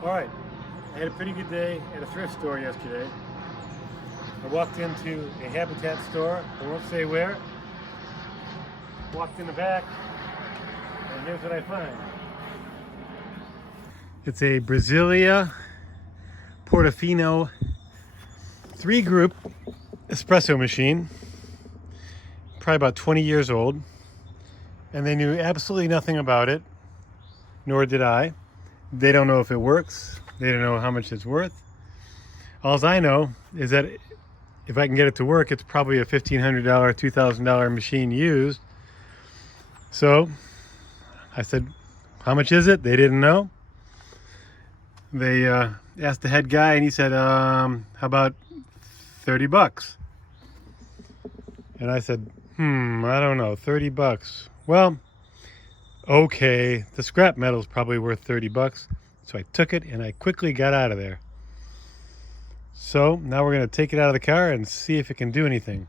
Alright, I had a pretty good day at a thrift store yesterday. I walked into a Habitat store, I won't say where. Walked in the back, and here's what I find. It's a Brasilia Portofino 3-group espresso machine, probably about 20 years old, and they knew absolutely nothing about it, nor did I. They don't know if it works. They don't know how much it's worth. All I know is that if I can get it to work, it's probably a $1,500, $2,000 machine used. So I said, how much is it? They didn't know. They asked the head guy and he said, how about 30 bucks? And I said, I don't know, 30 bucks. Well, okay, the scrap metal's probably worth 30 bucks. So I took it and I quickly got out of there. So now we're going to take it out of the car and see if it can do anything.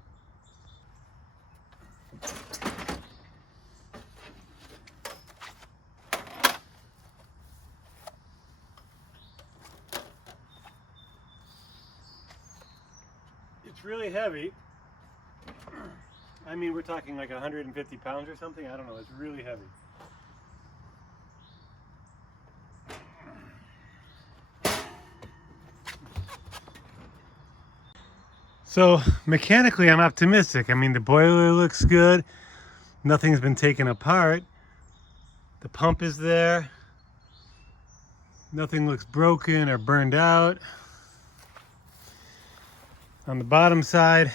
It's really heavy. I mean, we're talking like 150 pounds or something. I don't know, it's really heavy. So mechanically, I'm optimistic. I mean, the boiler looks good. Nothing's been taken apart. The pump is there. Nothing looks broken or burned out. On the bottom side,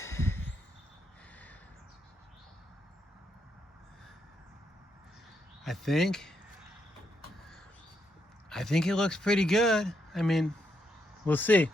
I think it looks pretty good. I mean, we'll see.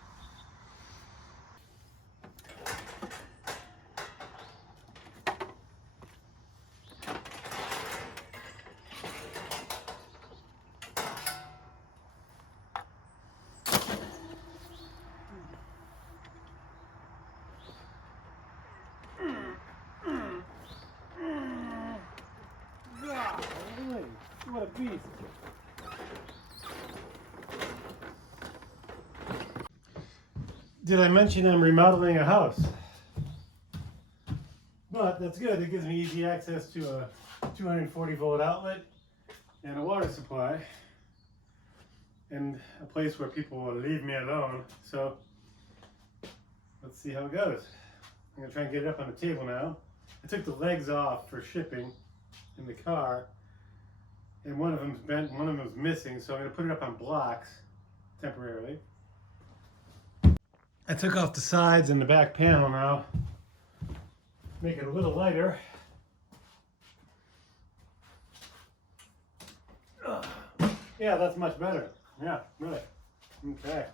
What a beast. Did I mention I'm remodeling a house? But that's good. It gives me easy access to a 240 volt outlet and a water supply and a place where people will leave me alone. So let's see how it goes. I'm gonna try and get it up on the table now. I took the legs off for shipping in the car, and one of them's bent, one of them's missing, so I'm gonna put it up on blocks temporarily. I took off the sides and the back panel now, make it a little lighter. Yeah, that's much better. Yeah, really. Okay.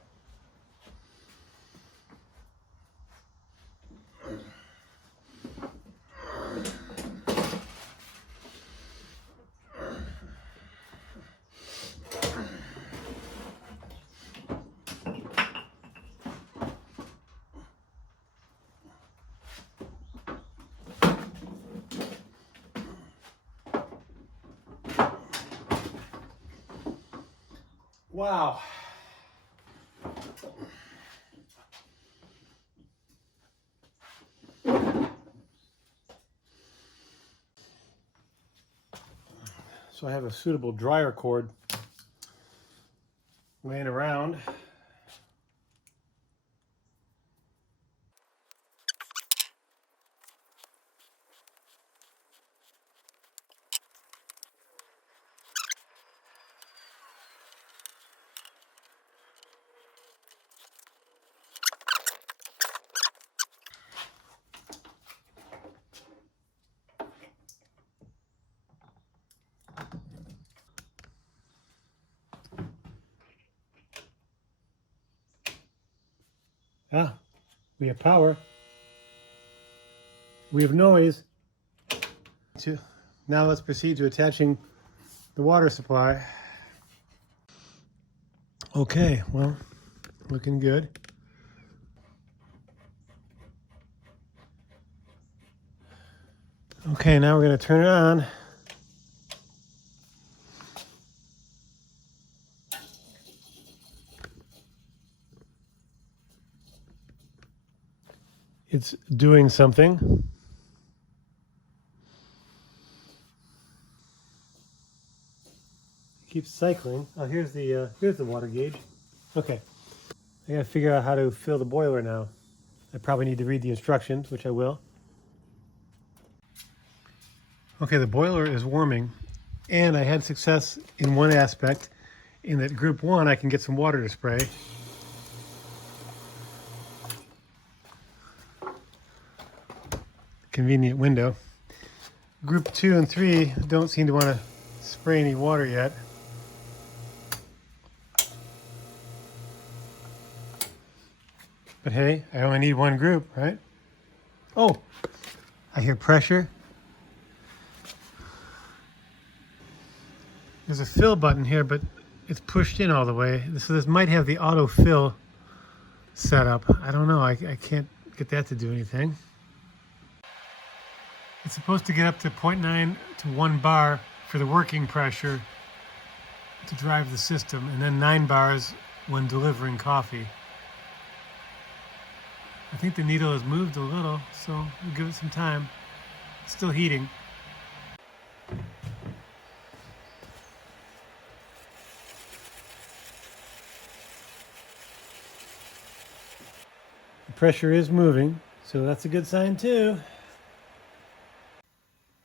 Wow. So I have a suitable dryer cord laying around. Ah, we have power. We have noise. Now let's proceed to attaching the water supply. Okay, well, looking good. Okay, now we're going to turn it on. it's doing something. It keeps cycling. Oh, here's the water gauge. Okay, I gotta figure out how to fill the boiler now. I probably need to read the instructions, which I will. Okay, the boiler is warming, and I had success in one aspect, in that group 1 I can get some water to spray. Convenient window. Group 2 and 3 don't seem to want to spray any water yet. But hey, I only need one group, right? Oh, I hear pressure. There's a fill button here, but it's pushed in all the way. So this might have the auto fill set up. I don't know. I can't get that to do anything. It's supposed to get up to 0.9 to 1 bar for the working pressure to drive the system, and then 9 bars when delivering coffee. I think the needle has moved a little, so we'll give it some time. It's still heating. The pressure is moving, so that's a good sign too.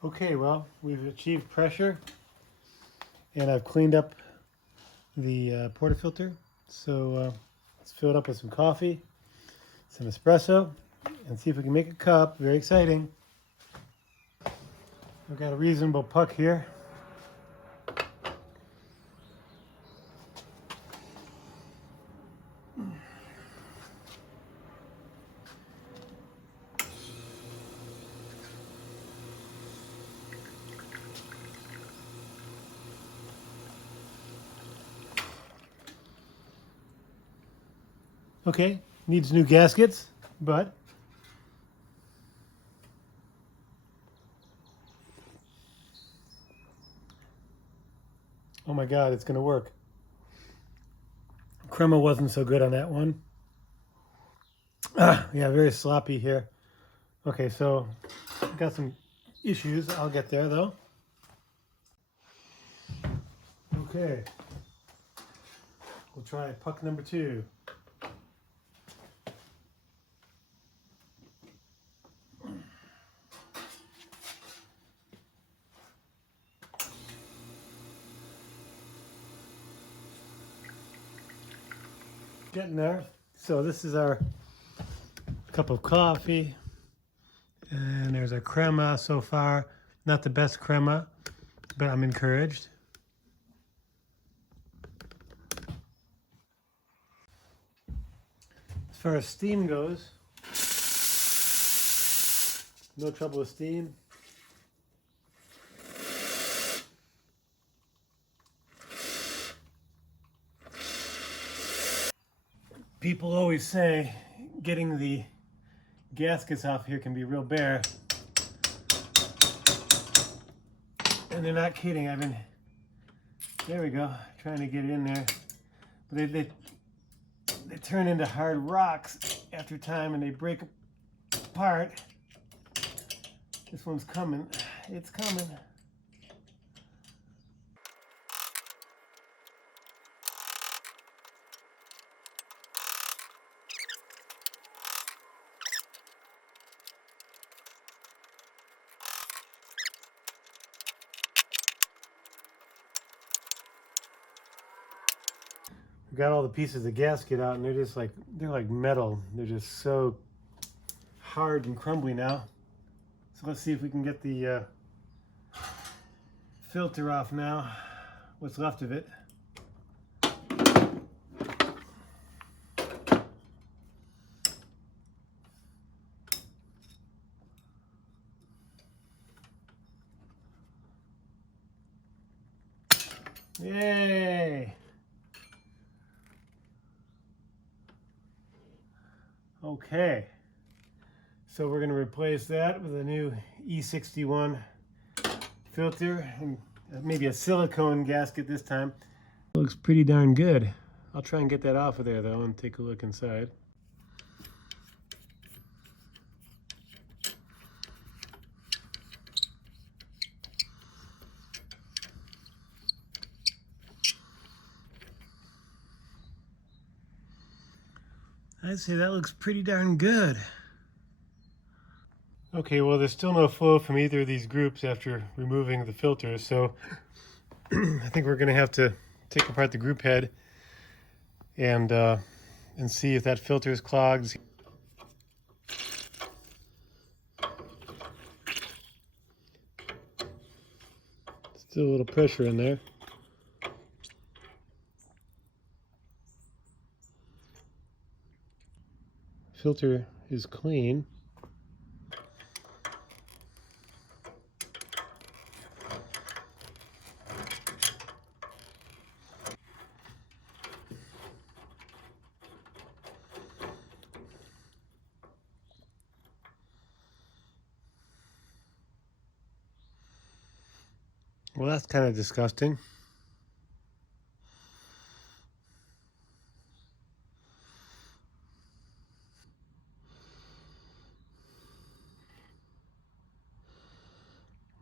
Okay, well, we've achieved pressure, and I've cleaned up the portafilter. So let's fill it up with some coffee, some espresso, and see if we can make a cup. Very exciting. We've got a reasonable puck here. Okay, needs new gaskets, but oh my God, it's gonna work. Crema wasn't so good on that one. Yeah, very sloppy here. Okay, so got some issues. I'll get there though. Okay, we'll try puck number 2. Getting there. So this is our cup of coffee, and there's a crema so far. Not the best crema, but I'm encouraged. As far as steam goes, no trouble with steam. People always say getting the gaskets off here can be real bare. And they're not kidding. I've been, there we go, trying to get it in there. But they turn into hard rocks after time, and they break apart. This one's coming. It's coming. Got all the pieces of gasket out, and they're like metal. They're just so hard and crumbly now. So let's see if we can get the filter off now, what's left of it. Yay! Okay, so we're going to replace that with a new E61 filter, and maybe a silicone gasket this time. Looks pretty darn good. I'll try and get that off of there though and take a look inside. I'd say that looks pretty darn good. Okay, well there's still no flow from either of these groups after removing the filters, so I think we're gonna have to take apart the group head and see if that filter is clogged. Still a little pressure in there. Filter is clean. Well, that's kind of disgusting.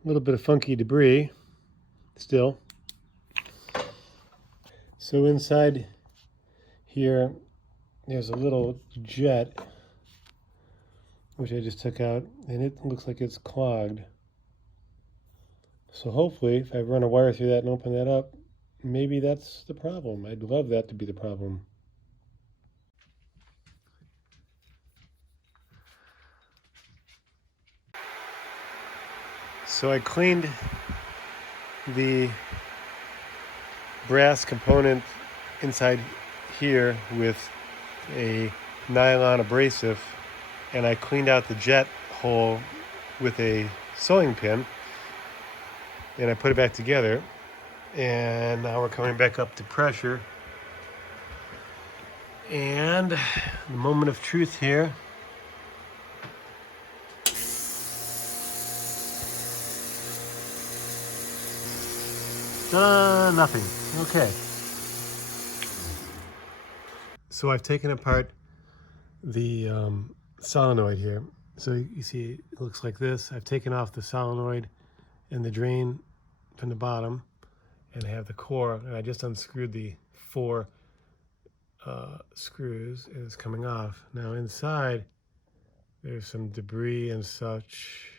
A little bit of funky debris still. So inside here, there's a little jet, which I just took out, and it looks like it's clogged. So hopefully, if I run a wire through that and open that up, maybe that's the problem. I'd love that to be the problem. So I cleaned the brass component inside here with a nylon abrasive, and I cleaned out the jet hole with a sewing pin, and I put it back together, and now we're coming back up to pressure. And the moment of truth here. Nothing. Okay. So I've taken apart the solenoid here. So you see it looks like this. I've taken off the solenoid and the drain from the bottom, and I have the core, and I just unscrewed the 4 screws, and it's coming off. Now inside there's some debris and such.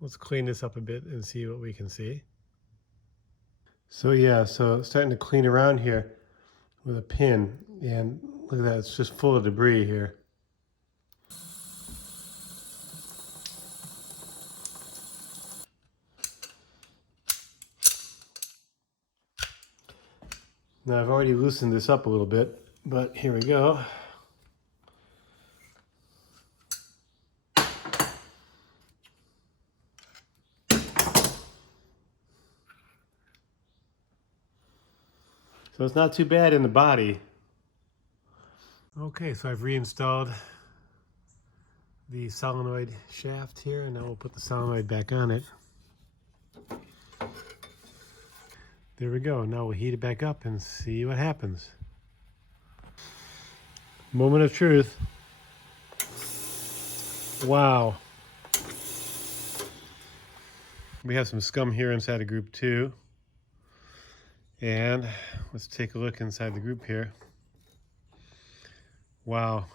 Let's clean this up a bit and see what we can see. So yeah, so starting to clean around here with a pin, and look at that, it's just full of debris here. Now I've already loosened this up a little bit, but here we go. So it's not too bad in the body. Okay, so I've reinstalled the solenoid shaft here, and now we'll put the solenoid back on it. There we go. Now we'll heat it back up and see what happens. Moment of truth. Wow. We have some scum here inside of group 2. And let's take a look inside the group here. Wow, a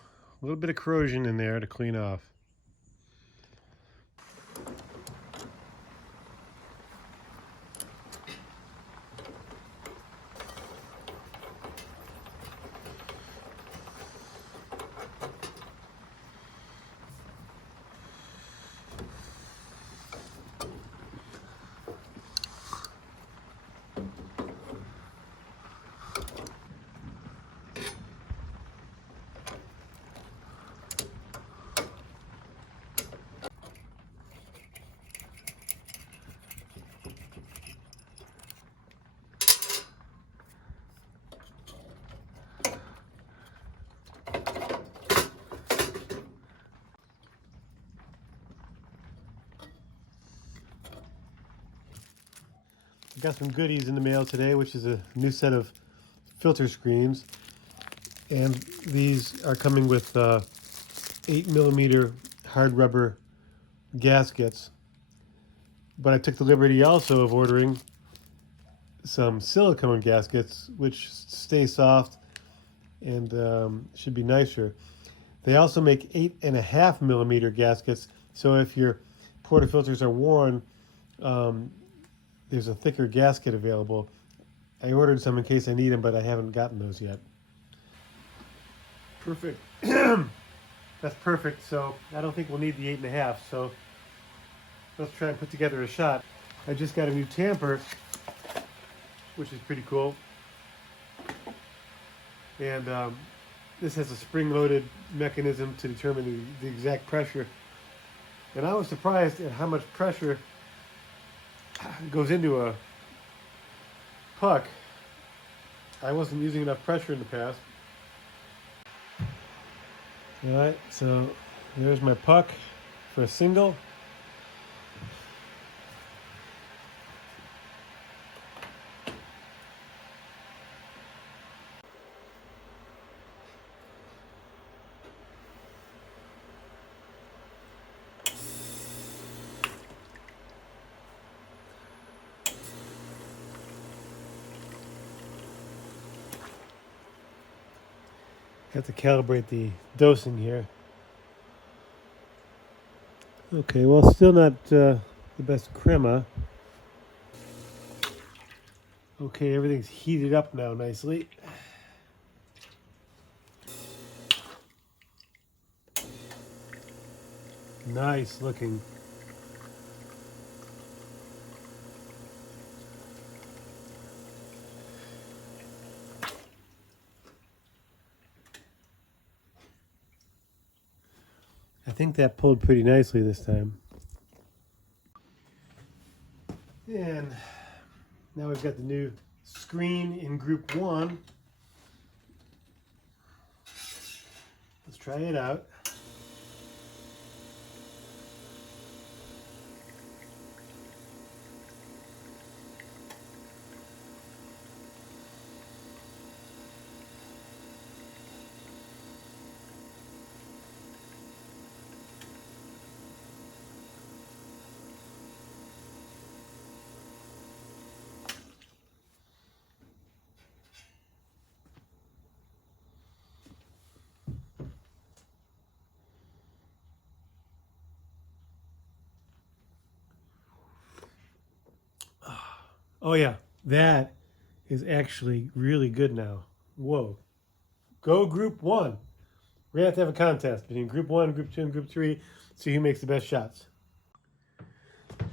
little bit of corrosion in there to clean off. Got some goodies in the mail today, which is a new set of filter screens, and these are coming with 8mm hard rubber gaskets. But I took the liberty also of ordering some silicone gaskets, which stay soft and should be nicer. They also make 8.5mm gaskets, so if your portafilters are worn, there's a thicker gasket available. I ordered some in case I need them, but I haven't gotten those yet. Perfect. That's perfect, so I don't think we'll need the 8.5, so let's try and put together a shot. I just got a new tamper, which is pretty cool. And this has a spring-loaded mechanism to determine the exact pressure. And I was surprised at how much pressure goes into a puck. I wasn't using enough pressure in the past. All right, so there's my puck for a single. Have to calibrate the dosing here. Okay, well, still not the best crema. Okay, everything's heated up now nicely. Nice looking. I think that pulled pretty nicely this time. And now we've got the new screen in group 1. Let's try it out. Oh yeah, that is actually really good now. Whoa. Go group 1. We're gonna have to have a contest between group 1, group 2, and group 3. See who makes the best shots.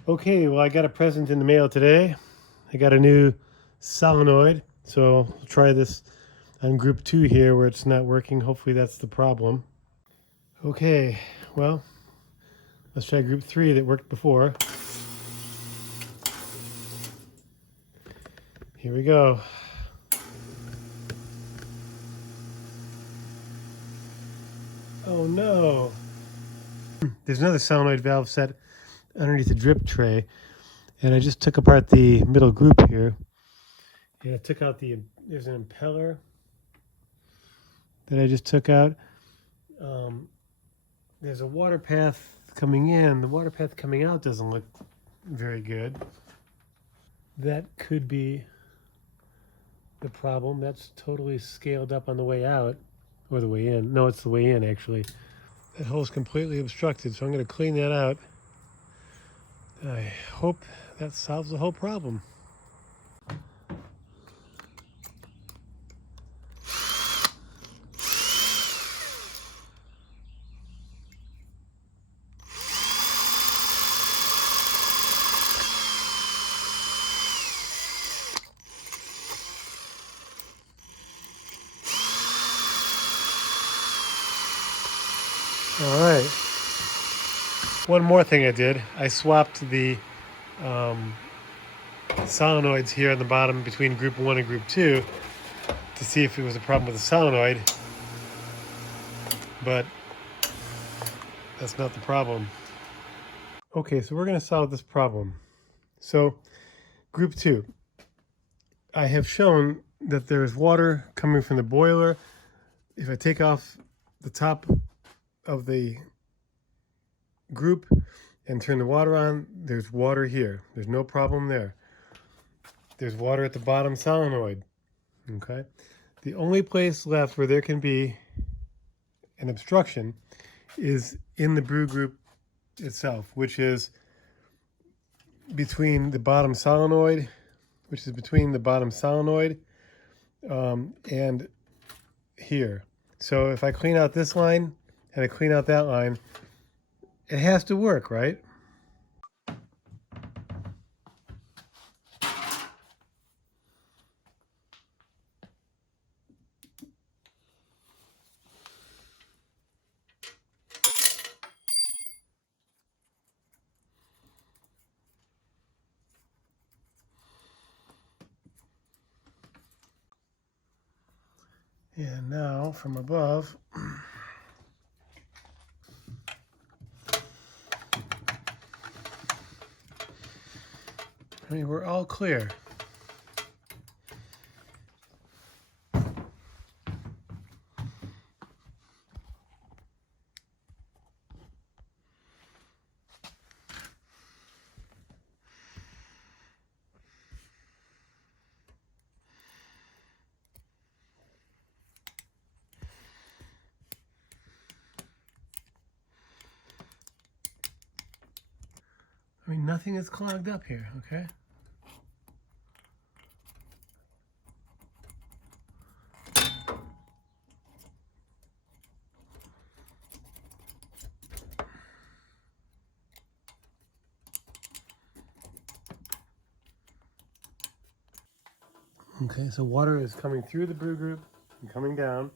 Okay, well, I got a present in the mail today. I got a new solenoid, so I'll try this on group 2 here where it's not working. Hopefully that's the problem. Okay, well, let's try group 3 that worked before. Here we go. Oh no. There's another solenoid valve set underneath the drip tray, and I just took apart the middle group here, and I took out there's an impeller that I just took out. There's a water path coming in. The water path coming out doesn't look very good. That could be the problem. That's totally scaled up on the way out, or the way in. No, it's the way in actually. That hole's completely obstructed, so I'm going to clean that out. I hope that solves the whole problem. All right. One more thing I did. I swapped the solenoids here on the bottom between group 1 and group 2 to see if it was a problem with the solenoid. But that's not the problem. Okay, so we're going to solve this problem. So, group 2. I have shown that there is water coming from the boiler. If I take off the top of the group and turn the water on, there's water here. There's no problem there. There's water at the bottom solenoid. Okay? The only place left where there can be an obstruction is in the brew group itself, which is between the bottom solenoid, and here. So if I clean out this line and I clean out that line, it has to work, right? And now from above, I mean, we're all clear. I mean, nothing is clogged up here, okay? Okay, so water is coming through the brew group and coming down.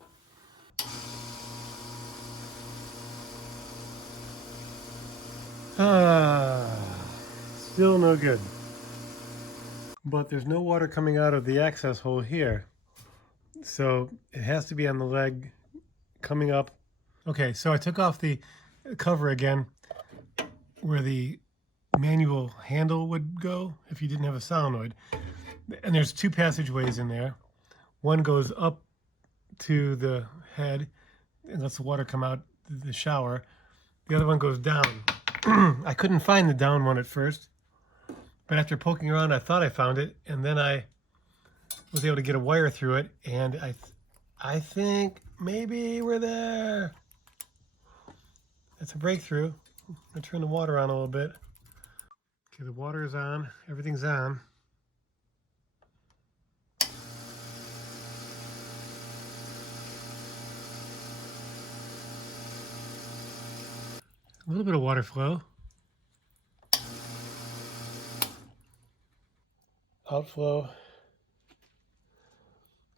Still no good. But there's no water coming out of the access hole here. So it has to be on the leg coming up. Okay, so I took off the cover again where the manual handle would go if you didn't have a solenoid. And there's two passageways in there. One goes up to the head and lets the water come out the shower. The other one goes down. I couldn't find the down one at first, but after poking around, I thought I found it, and then I was able to get a wire through it, and I think maybe we're there. That's a breakthrough. I'm gonna turn the water on a little bit. Okay, the water is on. Everything's on. A little bit of water flow. Outflow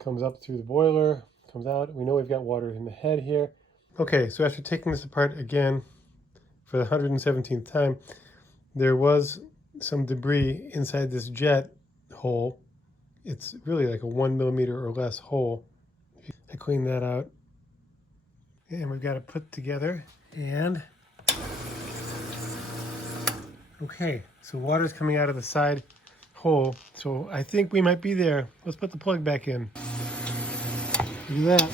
comes up through the boiler, comes out. We know we've got water in the head here. Okay, so after taking this apart again for the 117th time, there was some debris inside this jet hole. It's really like a 1 millimeter or less hole. I cleaned that out. And we've got it put together. And okay, so water's coming out of the side hole. So I think we might be there. Let's put the plug back in. Look at that.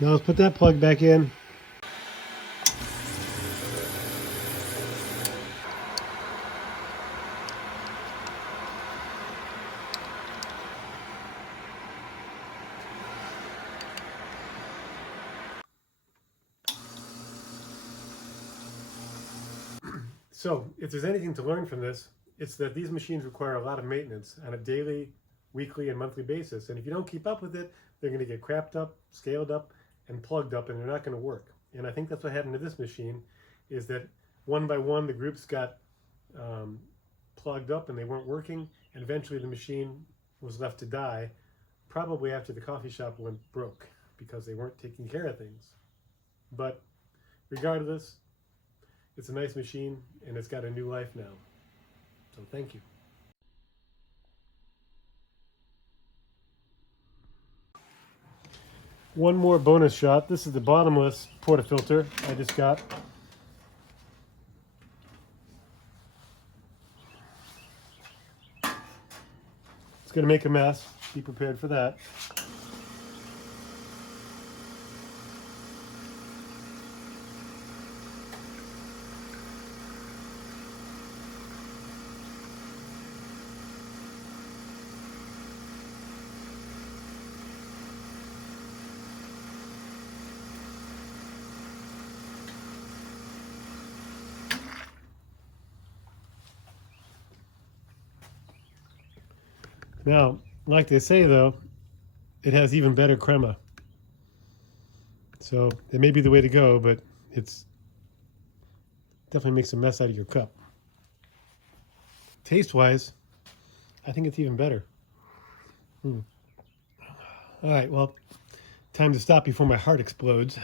Now let's put that plug back in. So if there's anything to learn from this, it's that these machines require a lot of maintenance on a daily, weekly, and monthly basis. And if you don't keep up with it, they're going to get crapped up, scaled up, and plugged up, and they're not going to work. And I think that's what happened to this machine, is that one by one the groups got plugged up and they weren't working, and eventually the machine was left to die, probably after the coffee shop went broke because they weren't taking care of things. But regardless, it's a nice machine and it's got a new life now. So thank you. One more bonus shot. This is the bottomless portafilter I just got. It's going to make a mess. Be prepared for that. Now, like they say though, it has even better crema. So it may be the way to go, but it's definitely makes a mess out of your cup. Taste-wise, I think it's even better. All right, well, time to stop before my heart explodes.